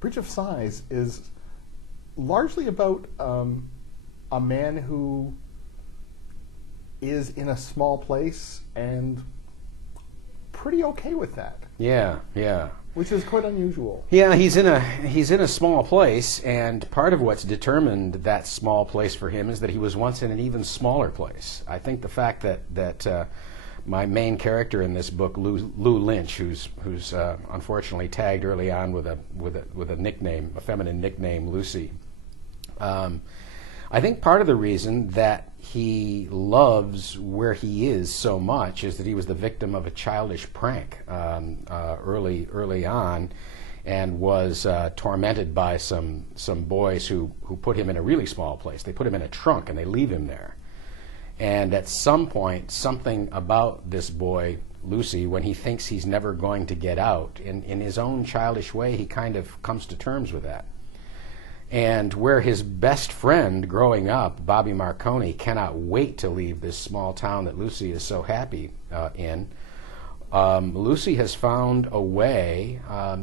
Bridge of Sighs is largely about a man who is in a small place and pretty okay with that. Yeah, yeah. Which is quite unusual. Yeah, he's in a small place, and part of what's determined that small place for him is that he was once in an even smaller place. I think the fact that my main character in this book, Lou Lynch, who's unfortunately tagged early on with a nickname, a feminine nickname, Lucy. I think part of the reason that he loves where he is so much is that he was the victim of a childish prank early on, and was tormented by some boys who put him in a really small place. They put him in a trunk and they leave him there. And at some point, something about this boy, Lucy, when he thinks he's never going to get out, in his own childish way, he kind of comes to terms with that. And where his best friend growing up, Bobby Marconi, cannot wait to leave this small town that Lucy is so happy in, Lucy has found a way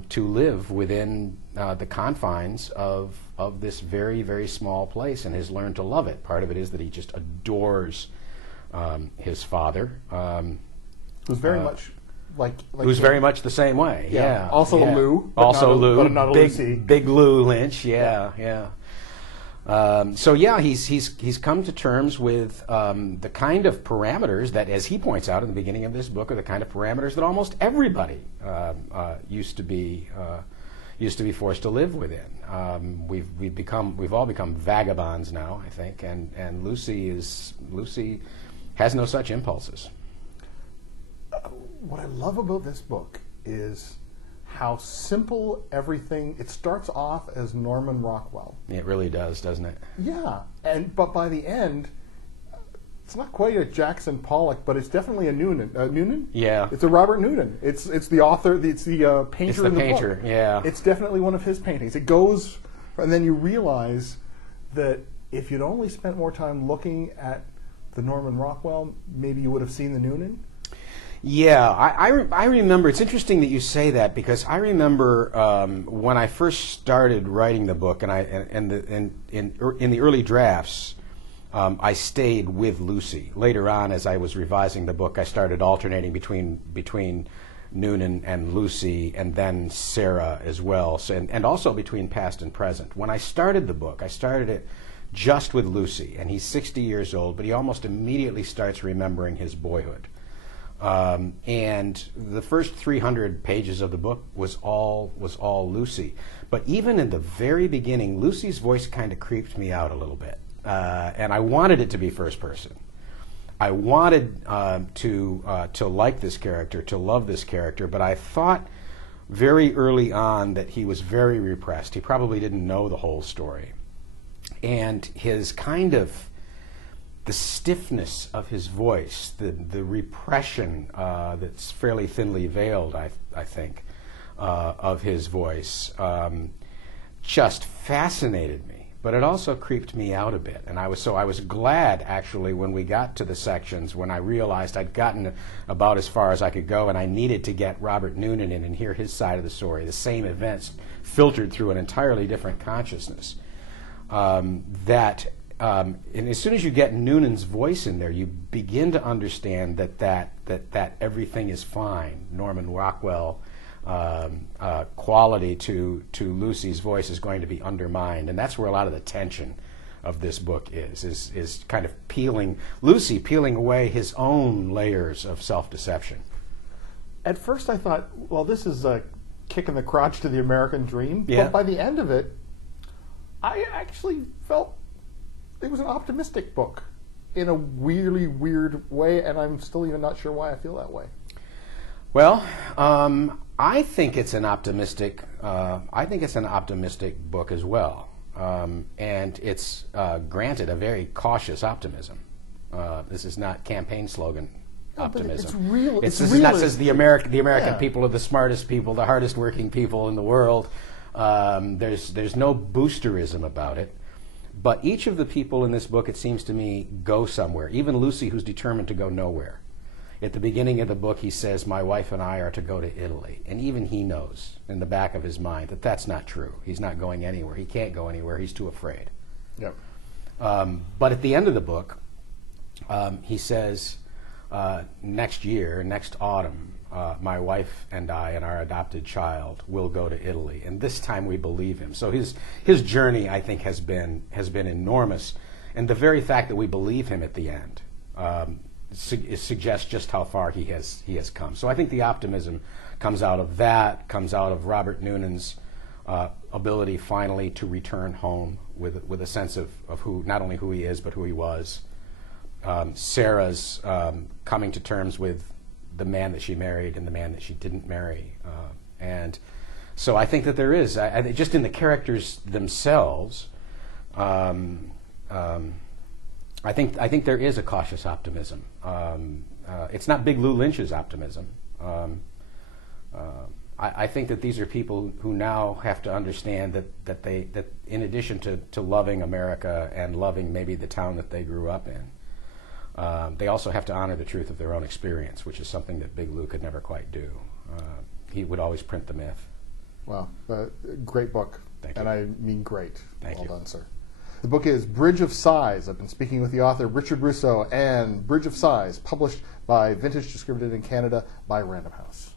to live within the confines of this very, very small place, and has learned to love it. Part of it is that he just adores his father. Who's very much like who's very much the same way. Yeah. Also yeah. Lou. Also Lou. But not a Lucy. Big Lou Lynch. Yeah. So yeah, he's come to terms with the kind of parameters that, as he points out in the beginning of this book, are the kind of parameters that almost everybody used to be forced to live within. We've all become vagabonds now, I think, and Lucy has no such impulses. What I love about this book is how simple everything. It starts off as Norman Rockwell. It really does, doesn't it? Yeah, but by the end, it's not quite a Jackson Pollock, but it's definitely a Noonan. Noonan? Yeah. It's a Robert Noonan. It's the author. It's the painter. It's the in the painter. book. Yeah. It's definitely one of his paintings. It goes, and then you realize that if you'd only spent more time looking at the Norman Rockwell, maybe you would have seen the Noonan. Yeah, I remember. It's interesting that you say that, because I remember when I first started writing the book, and in the early drafts, I stayed with Lucy. Later on, as I was revising the book, I started alternating between Noonan and Lucy, and then Sarah as well, and also between past and present. When I started the book, I started it just with Lucy, and he's 60 years old, but he almost immediately starts remembering his boyhood. And the first 300 pages of the book was all Lucy. But even in the very beginning, Lucy's voice kind of creeped me out a little bit, and I wanted it to be first person. I wanted to like this character, to love this character, but I thought very early on that he was very repressed. He probably didn't know the whole story, and his kind of the stiffness of his voice, the repression that's fairly thinly veiled, I think, of his voice, just fascinated me. But it also creeped me out a bit, and I was glad, actually, when we got to the sections when I realized I'd gotten about as far as I could go, and I needed to get Robert Noonan in and hear his side of the story, the same events filtered through an entirely different consciousness. And as soon as you get Noonan's voice in there, you begin to understand that everything is fine. Norman Rockwell quality to Lucy's voice is going to be undermined, and that's where a lot of the tension of this book is kind of peeling away his own layers of self-deception. At first I thought, well, this is a kick in the crotch to the American dream, Yeah. but by the end of it, I actually felt it was an optimistic book in a really weird way, and I'm still even not sure why I feel that way. Well, I think it's an optimistic. I think it's an optimistic book as well, and it's granted a very cautious optimism. This is not campaign slogan optimism. It's real. This is not says the American people are the smartest people, the hardest working people in the world. There's no boosterism about it. But each of the people in this book, it seems to me, go somewhere. Even Lucy, who's determined to go nowhere. At the beginning of the book, he says, "My wife and I are to go to Italy." And even he knows in the back of his mind that that's not true. He's not going anywhere. He can't go anywhere. He's too afraid. Yep. But at the end of the book, he says, next autumn, my wife and I and our adopted child will go to Italy. And this time we believe him. So his journey, I think, has been enormous. And the very fact that we believe him at the end suggests just how far he has come. So I think the optimism comes out of that, comes out of Robert Noonan's ability finally to return home with a sense of who, not only who he is, but who he was. Sarah's coming to terms with the man that she married and the man that she didn't marry. And so I think that there is, just in the characters themselves, I think there is a cautious optimism. It's not Big Lou Lynch's optimism. I think that these are people who now have to understand that in addition to loving America and loving maybe the town that they grew up in, they also have to honor the truth of their own experience, which is something that Big Lou could never quite do. He would always print the myth. Wow, great book. Thank you. And I mean great. Thank you. Well done, sir. The book is Bridge of Sighs. I've been speaking with the author, Richard Russo, and Bridge of Sighs, published by Vintage, distributed in Canada by Random House.